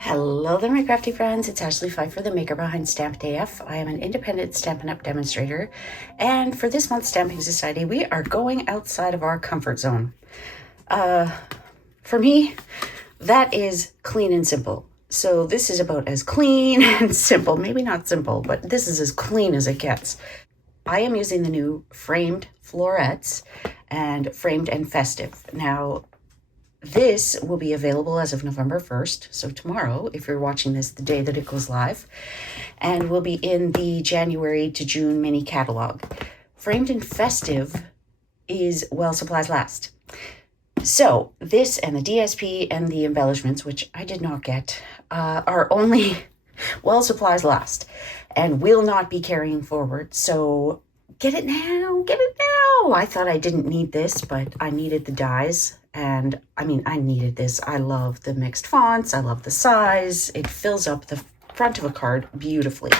Hello there, my crafty friends. It's Ashley Pfeiffer, the maker behind Stampin' AF. I am an independent Stampin' Up demonstrator, and for this month's Stamping Society, we are going outside of our comfort zone. For me, that is clean and simple. So this is about as clean and simple, maybe not simple, but this is as clean as it gets. I am using the new framed florets and framed and festive. Now, this will be available as of November 1st, so tomorrow, if you're watching this the day that it goes live, and will be in the January to June mini catalog. Framed and Festive is while supplies last. So this and the DSP and the embellishments, which I did not get, are only while supplies last and will not be carrying forward. So get it now, get it now. I thought I didn't need this, but I needed the dies. And I mean, I needed this. I love the mixed fonts. I love the size. It fills up the front of a card beautifully.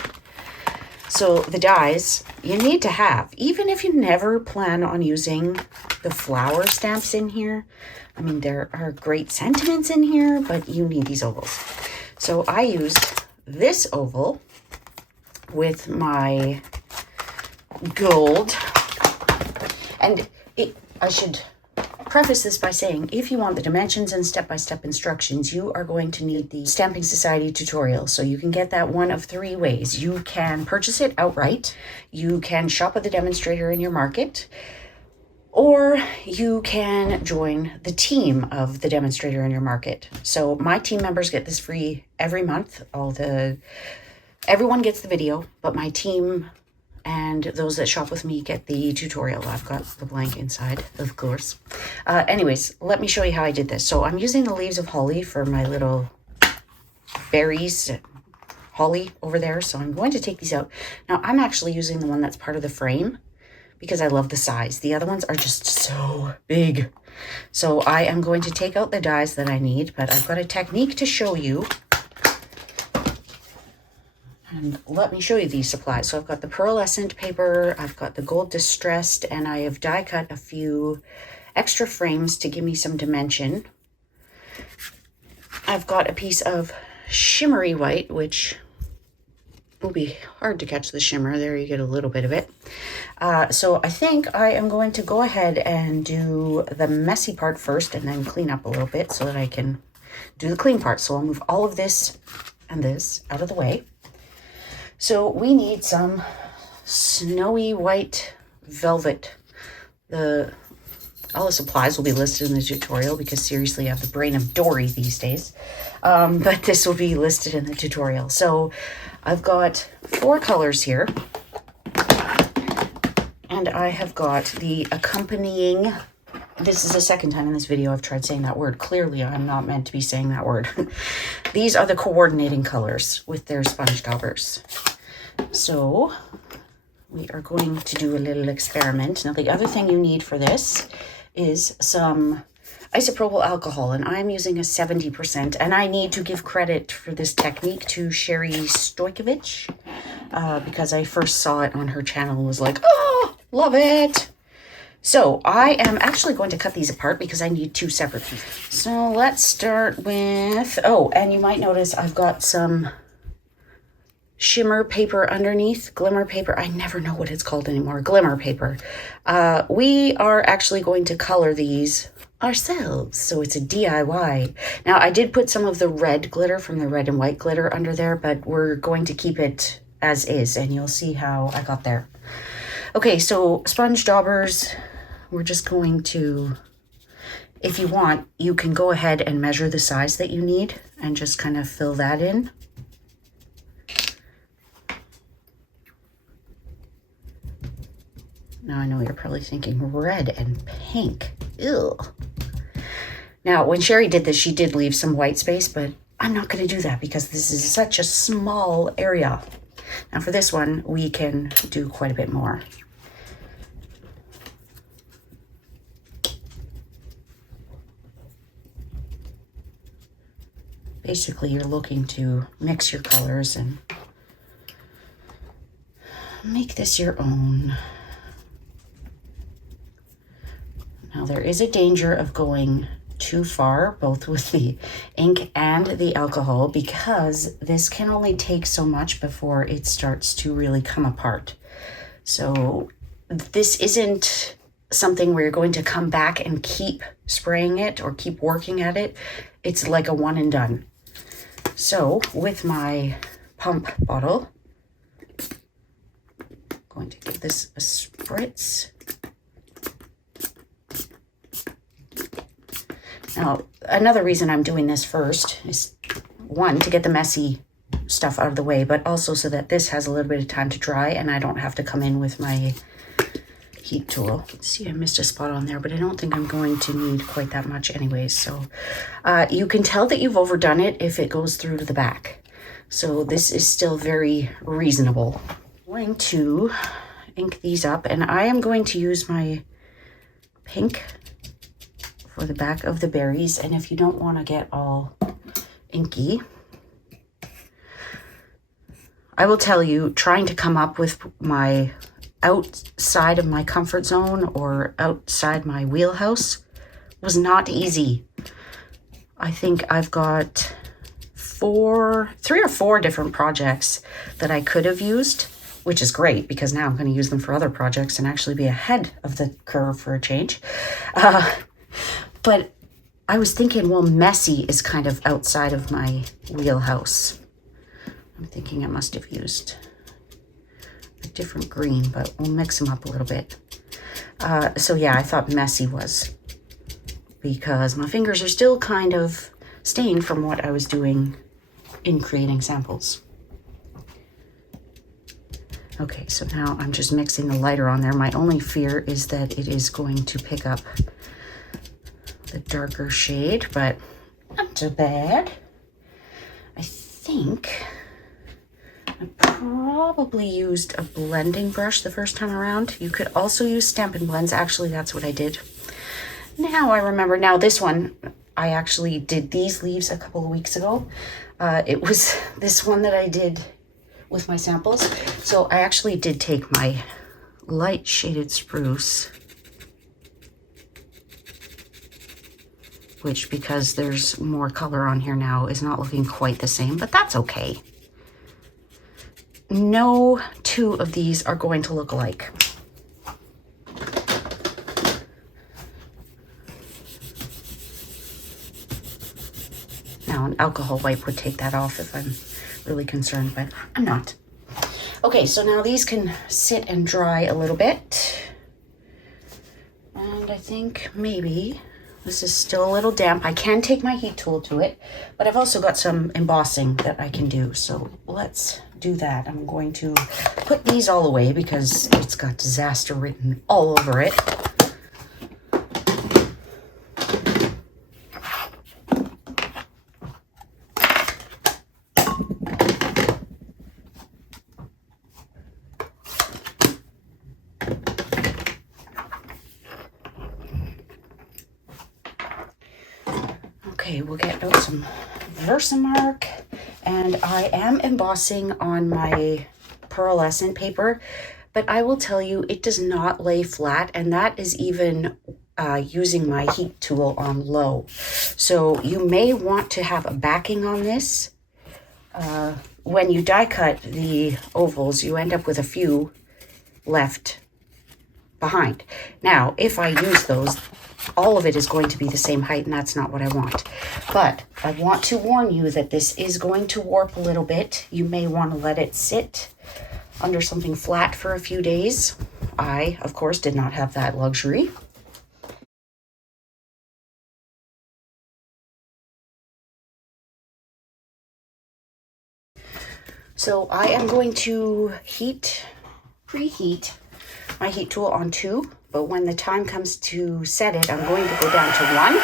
So the dies you need to have, even if you never plan on using the flower stamps in here. I mean, there are great sentiments in here, but you need these ovals. So I used this oval with my gold. And I should preface this by saying, if you want the dimensions and step-by-step instructions, you are going to need the Stamping Society tutorial. So you can get that one of three ways. You can purchase it outright, you can shop at the demonstrator in your market, or you can join the team of the demonstrator in your market. So my team members get this free every month. Everyone gets the video, but my team and those that shop with me get the tutorial. I've got the blank inside, of course. Anyways, let me show you how I did this. So I'm using the leaves of holly for my little berries, holly over there. So I'm going to take these out. Now I'm actually using the one that's part of the frame because I love the size. The other ones are just so big. So I am going to take out the dies that I need, but I've got a technique to show you. And let me show you these supplies. So I've got the pearlescent paper, I've got the gold distressed, and I have die cut a few extra frames to give me some dimension. I've got a piece of shimmery white, which will be hard to catch the shimmer. There you get a little bit of it. So I think I am going to go ahead and do the messy part first and then clean up a little bit so that I can do the clean part. So I'll move all of this and this out of the way. So we need some snowy white velvet. All the supplies will be listed in the tutorial because seriously, I have the brain of Dory these days. But this will be listed in the tutorial. So I've got 4 colors here. And I have got the accompanying. This is the second time in this video I've tried saying that word. Clearly, I'm not meant to be saying that word. These are the coordinating colors with their sponge daubers. So we are going to do a little experiment. Now, the other thing you need for this is some isopropyl alcohol, and I'm using a 70%. And I need to give credit for this technique to Sherry Stojkovic because I first saw it on her channel and was like, oh, love it. So I am actually going to cut these apart because I need 2 separate pieces. So let's start with, oh, and you might notice I've got some shimmer paper underneath, glimmer paper. I never know what it's called anymore, glimmer paper. We are actually going to color these ourselves, so it's a DIY. Now, I did put some of the red glitter from the red and white glitter under there, but we're going to keep it as is, and you'll see how I got there. Okay, so sponge daubers, we're just going to, if you want, you can go ahead and measure the size that you need and just kind of fill that in. Now I know you're probably thinking red and pink. Ew. Now, when Sherry did this, she did leave some white space, but I'm not going to do that because this is such a small area. Now for this one, we can do quite a bit more. Basically, you're looking to mix your colors and make this your own. Now, there is a danger of going too far, both with the ink and the alcohol, because this can only take so much before it starts to really come apart. So this isn't something where you're going to come back and keep spraying it or keep working at it. It's like a one and done. So with my pump bottle, I'm going to give this a spritz. Now, another reason I'm doing this first is, one, to get the messy stuff out of the way, but also so that this has a little bit of time to dry and I don't have to come in with my heat tool. See, I missed a spot on there, but I don't think I'm going to need quite that much anyways. So you can tell that you've overdone it if it goes through to the back. So this is still very reasonable. I'm going to ink these up, and I am going to use my pink for the back of the berries. And if you don't want to get all inky, I will tell you, trying to come up with my outside of my comfort zone or outside my wheelhouse was not easy. I think I've got 3 or 4 different projects that I could have used, which is great because now I'm going to use them for other projects and actually be ahead of the curve for a change. But I was thinking, well, messy is kind of outside of my wheelhouse. I'm thinking I must have used a different green, but we'll mix them up a little bit. So yeah, I thought messy was, because my fingers are still kind of stained from what I was doing in creating samples. Okay, so now I'm just mixing the lighter on there. My only fear is that it is going to pick up the darker shade, but not too bad. I think I probably used a blending brush the first time around. You could also use Stampin' Blends. Actually, that's what I did. Now I remember. Now this one, I actually did these leaves a couple of weeks ago. It was this one that I did with my samples. So I actually did take my light shaded spruce, which, because there's more color on here now, is not looking quite the same, but that's okay. No 2 of these are going to look alike. Now an alcohol wipe would take that off if I'm really concerned, but I'm not. Okay, so now these can sit and dry a little bit. And I think maybe this is still a little damp. I can take my heat tool to it, but I've also got some embossing that I can do. So let's do that. I'm going to put these all away because it's got disaster written all over it. Okay, we'll get out some Versamark, and I am embossing on my pearlescent paper, but I will tell you, it does not lay flat, and that is even using my heat tool on low. So you may want to have a backing on this. When you die cut the ovals, you end up with a few left behind. Now, if I use those, all of it is going to be the same height, and that's not what I want. But I want to warn you that this is going to warp a little bit. You may want to let it sit under something flat for a few days. I, of course, did not have that luxury. So I am going to preheat my heat tool on 2. But when the time comes to set it, I'm going to go down to 1.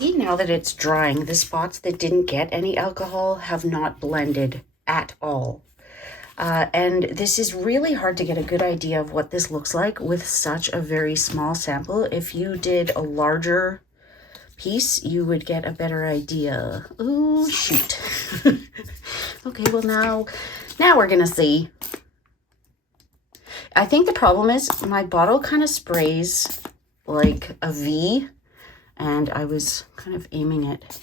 See, now that it's drying, the spots that didn't get any alcohol have not blended at all. And this is really hard to get a good idea of what this looks like with such a very small sample. If you did a larger piece, you would get a better idea. Oh, shoot. Okay, well now we're gonna see. I think the problem is my bottle kind of sprays like a V, and I was kind of aiming it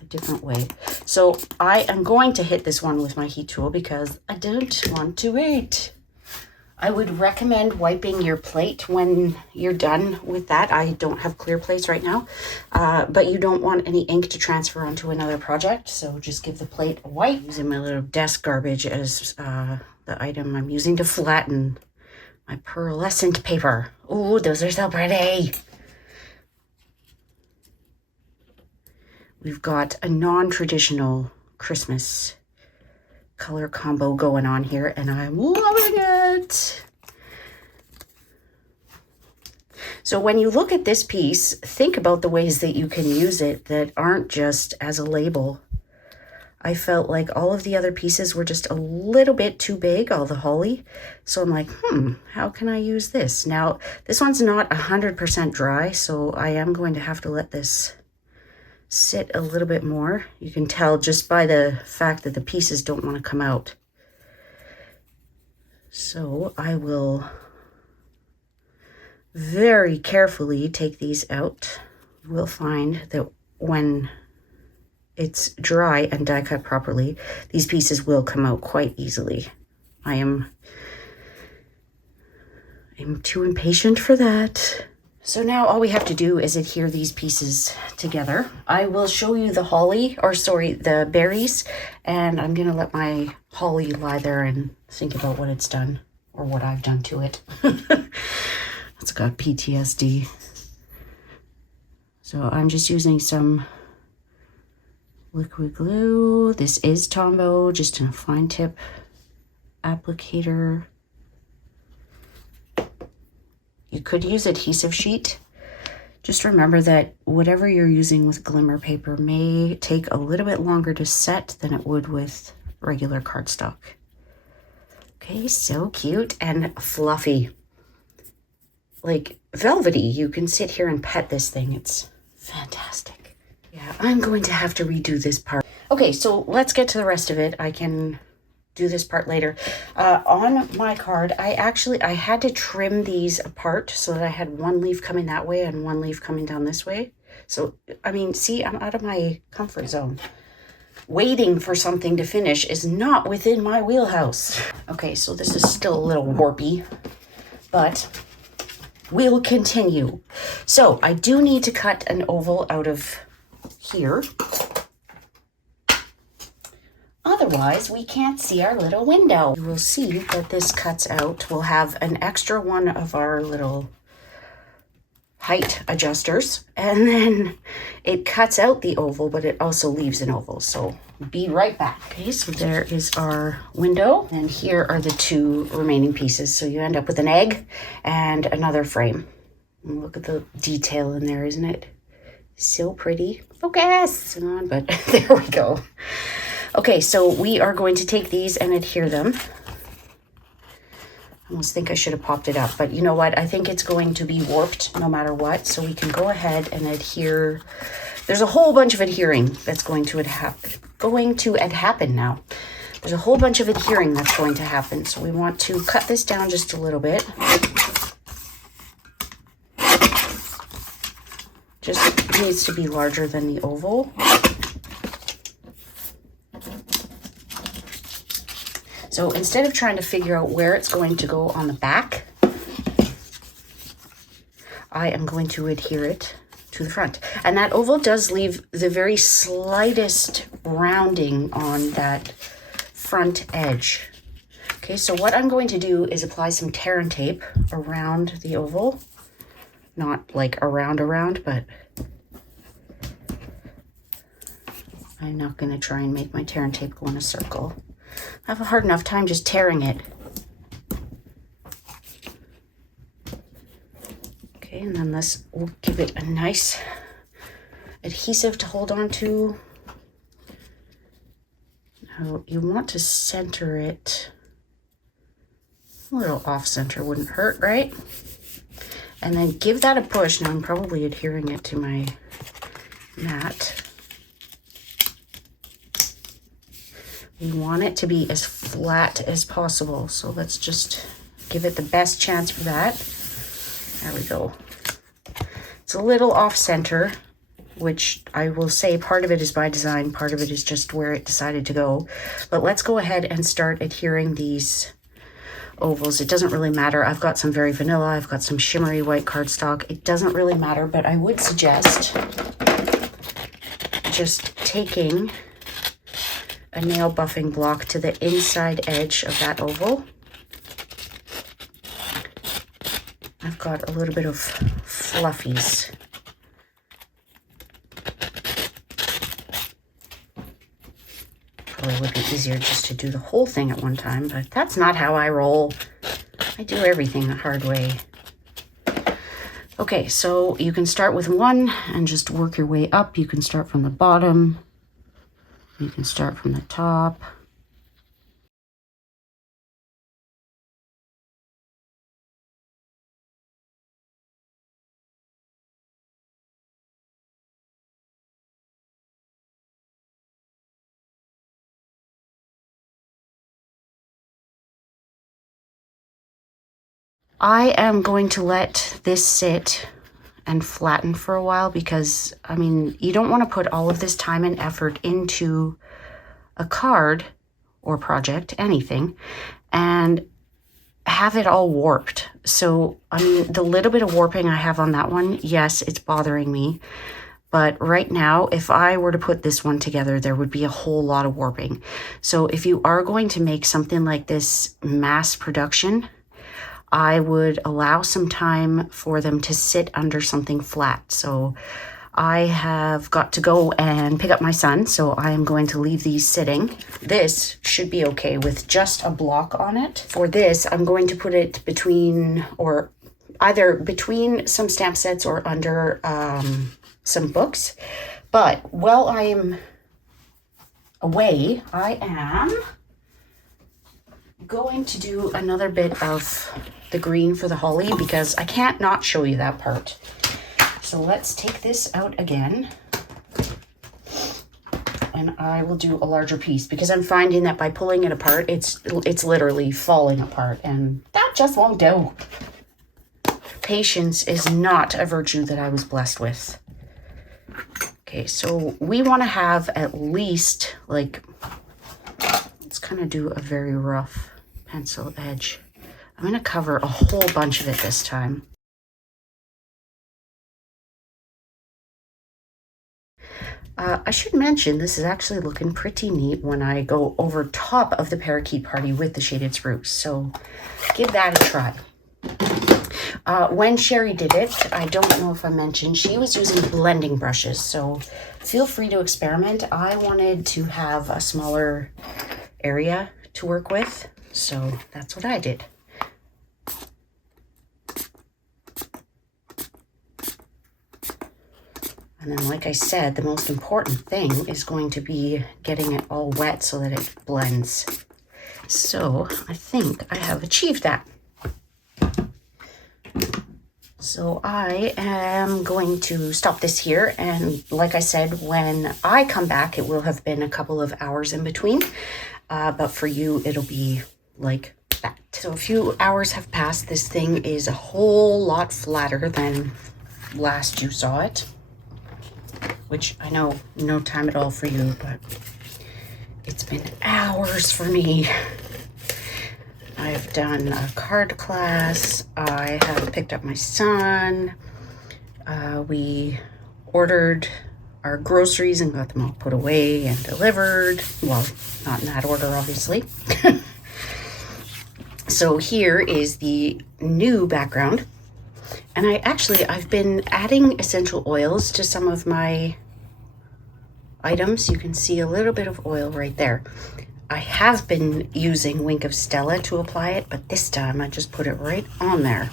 a different way. So I am going to hit this one with my heat tool because I don't want to wait. I would recommend wiping your plate when you're done with that. I don't have clear plates right now, but you don't want any ink to transfer onto another project. So just give the plate a wipe. Using my little desk garbage as the item I'm using to flatten my pearlescent paper. Ooh, those are so pretty. We've got a non-traditional Christmas color combo going on here, and I'm loving it. So when you look at this piece, think about the ways that you can use it that aren't just as a label. I felt like all of the other pieces were just a little bit too big, all the holly. So I'm like, how can I use this? Now, this one's not 100% dry, so I am going to have to let this sit a little bit more. You can tell just by the fact that the pieces don't want to come out. So I will very carefully take these out. We'll find that when it's dry and die cut properly, these pieces will come out quite easily. I'm too impatient for that. So now all we have to do is adhere these pieces together. I will show you the holly, or sorry, the berries, and I'm gonna let my holly lie there and think about what it's done, or what I've done to it. It's got PTSD. So I'm just using some liquid glue. This is Tombow, just a fine tip applicator. You could use adhesive sheet. Just remember that whatever you're using with glimmer paper may take a little bit longer to set than it would with regular cardstock. Okay, so cute and fluffy. Like velvety. You can sit here and pet this thing. It's fantastic. Yeah, I'm going to have to redo this part. Okay, so let's get to the rest of it. I can do this part later. On my card, I had to trim these apart so that I had one leaf coming that way and one leaf coming down this way. So, I mean, see, I'm out of my comfort zone. Waiting for something to finish is not within my wheelhouse. Okay, so this is still a little warpy, but we'll continue. So I do need to cut an oval out of here. Otherwise, we can't see our little window. You will see that this cuts out. We'll have an extra one of our little height adjusters, and then it cuts out the oval, but it also leaves an oval. So be right back. Okay, so there is our window, and here are the two remaining pieces. So you end up with an egg and another frame. And look at the detail in there, isn't it? So pretty. Focus on, but there we go. Okay, so we are going to take these and adhere them. I almost think I should have popped it up, but you know what? I think it's going to be warped no matter what, so we can go ahead and adhere. There's a whole bunch of adhering that's going to happen now. There's a whole bunch of adhering that's going to happen, so we want to cut this down just a little bit. Just needs to be larger than the oval. So instead of trying to figure out where it's going to go on the back, I am going to adhere it to the front. And that oval does leave the very slightest rounding on that front edge. Okay, so what I'm going to do is apply some tear and tape around the oval. Not like around, but I'm not going to try and make my tear and tape go in a circle. I have a hard enough time just tearing it. Okay, and then this will give it a nice adhesive to hold on to. Now you want to center it. A little off center wouldn't hurt, right? And then give that a push. Now I'm probably adhering it to my mat. We want it to be as flat as possible. So let's just give it the best chance for that. There we go. It's a little off center, which I will say part of it is by design, part of it is just where it decided to go. But let's go ahead and start adhering these ovals. It doesn't really matter. I've got some very vanilla, I've got some shimmery white cardstock. It doesn't really matter, but I would suggest just taking a nail buffing block to the inside edge of that oval. I've got a little bit of fluffies. Probably would be easier just to do the whole thing at one time, but that's not how I roll. I do everything the hard way. Okay, so you can start with one and just work your way up. You can start from the bottom. You can start from the top. I am going to let this sit and flatten for a while because, I mean, you don't want to put all of this time and effort into a card or project, anything, and have it all warped. So, I mean, the little bit of warping I have on that one, yes, it's bothering me. But right now, if I were to put this one together, there would be a whole lot of warping. So if you are going to make something like this mass production, I would allow some time for them to sit under something flat. So I have got to go and pick up my son, so I am going to leave these sitting. This should be okay with just a block on it. For this, I'm going to put it between, or either between some stamp sets or under some books. But while I'm away, I am going to do another bit of the green for the holly because I can't not show you that part. So let's take this out again, and I will do a larger piece because I'm finding that by pulling it apart, it's literally falling apart, and that just won't do. Patience is not a virtue that I was blessed with. Okay, so we want to have at least, like, let's kind of do a very rough pencil edge. I'm going to cover a whole bunch of it this time. I should mention this is actually looking pretty neat when I go over top of the parakeet party with the shaded spruce. So give that a try. When Sherry did it, I don't know if I mentioned, she was using blending brushes. So feel free to experiment. I wanted to have a smaller area to work with. So that's what I did. And then, like I said, the most important thing is going to be getting it all wet so that it blends. So I think I have achieved that. So I am going to stop this here. And like I said, when I come back, it will have been a couple of hours in between. But for you, it'll be like that. So a few hours have passed. This thing is a whole lot flatter than last you saw it. Which I know, no time at all for you, but it's been hours for me. I've done a card class. I have picked up my son. We ordered our groceries and got them all put away and delivered. Well, not in that order, obviously. So here is the new background. And I've been adding essential oils to some of my items. You can see a little bit of oil right there. I have been using Wink of Stella to apply it, but this time I just put it right on there.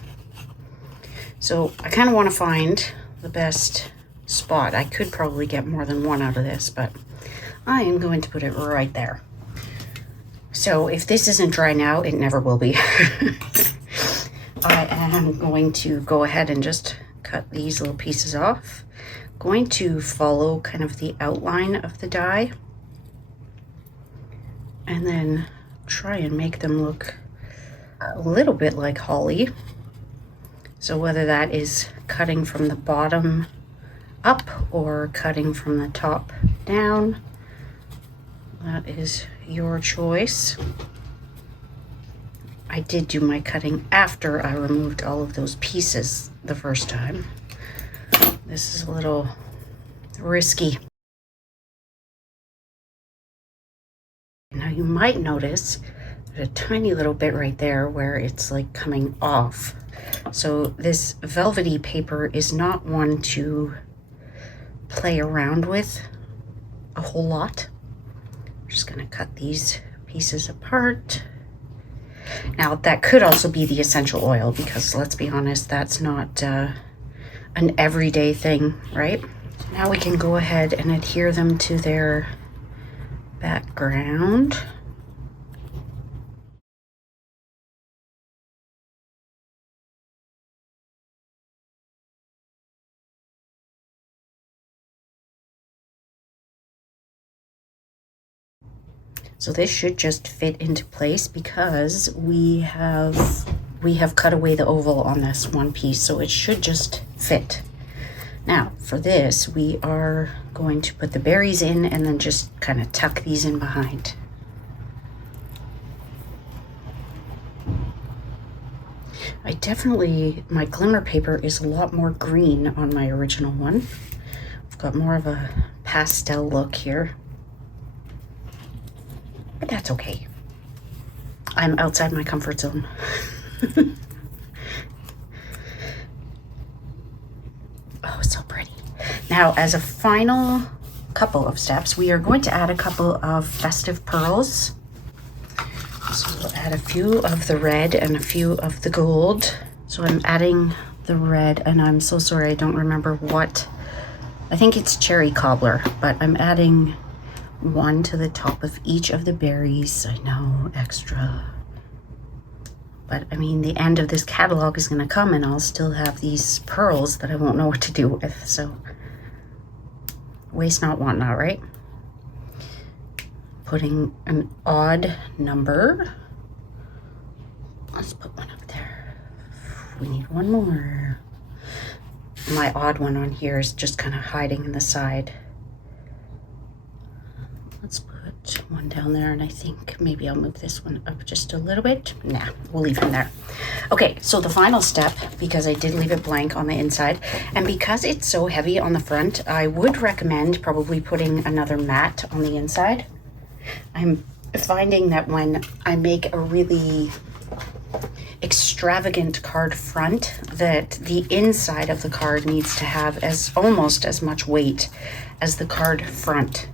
So I kind of want to find the best spot. I could probably get more than one out of this, but I am going to put it right there. So if this isn't dry now, it never will be. I am going to go ahead and just cut these little pieces off. Going to follow kind of the outline of the die and then try and make them look a little bit like holly. So whether that is cutting from the bottom up or cutting from the top down, that is your choice. I did do my cutting after I removed all of those pieces the first time. This is a little risky. Now you might notice there's a tiny little bit right there where it's like coming off. So this velvety paper is not one to play around with a whole lot. I'm just gonna cut these pieces apart. Now that could also be the essential oil, because let's be honest, that's not an everyday thing, right? So now we can go ahead and adhere them to their background. So this should just fit into place because we have cut away the oval on this one piece, so it should just fit. Now for this, we are going to put the berries in and then just kind of tuck these in behind. My glimmer paper is a lot more green on my original one. I've got more of a pastel look here, but that's okay. I'm outside my comfort zone. Oh, so pretty. Now, as a final couple of steps, we are going to add a couple of festive pearls. So we'll add a few of the red and a few of the gold. So I'm adding the red, and I'm so sorry, I don't remember what. I think it's cherry cobbler, but I'm adding one to the top of each of the berries. I know, extra. But I mean, the end of this catalog is going to come and I'll still have these pearls that I won't know what to do with. So waste not, want not, right? Putting an odd number. Let's put one up there. We need one more. My odd one on here is just kind of hiding in the side. Let's put one down there, and I think maybe I'll move this one up just a little bit. Nah, we'll leave him there. Okay, so the final step, because I did leave it blank on the inside, and because it's so heavy on the front, I would recommend probably putting another mat on the inside. I'm finding that when I make a really extravagant card front, that the inside of the card needs to have almost as much weight as the card front.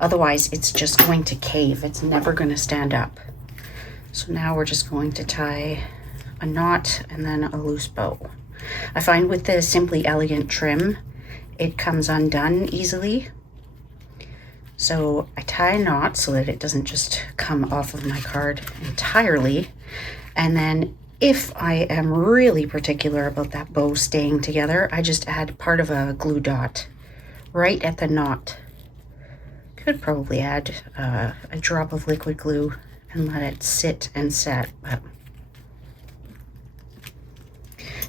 Otherwise, it's just going to cave. It's never going to stand up. So now we're just going to tie a knot and then a loose bow. I find with the Simply Elegant trim, it comes undone easily. So I tie a knot so that it doesn't just come off of my card entirely. And then if I am really particular about that bow staying together, I just add part of a glue dot right at the knot. Could probably add a drop of liquid glue and let it sit and set, but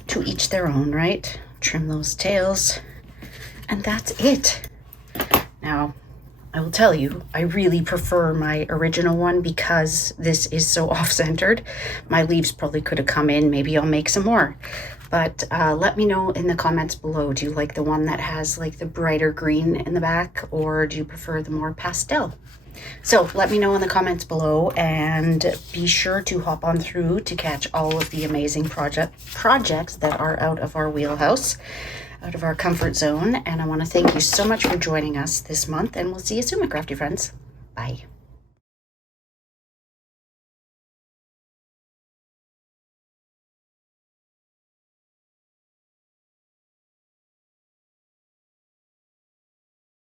to each their own, right? Trim those tails, and that's it. Now, I will tell you, I really prefer my original one because this is so off-centered. My leaves probably could have come in. Maybe I'll make some more. But let me know in the comments below. Do you like the one that has like the brighter green in the back, or do you prefer the more pastel? So let me know in the comments below, and be sure to hop on through to catch all of the amazing projects that are out of our wheelhouse, out of our comfort zone. And I want to thank you so much for joining us this month, and we'll see you soon, my crafty friends. Bye.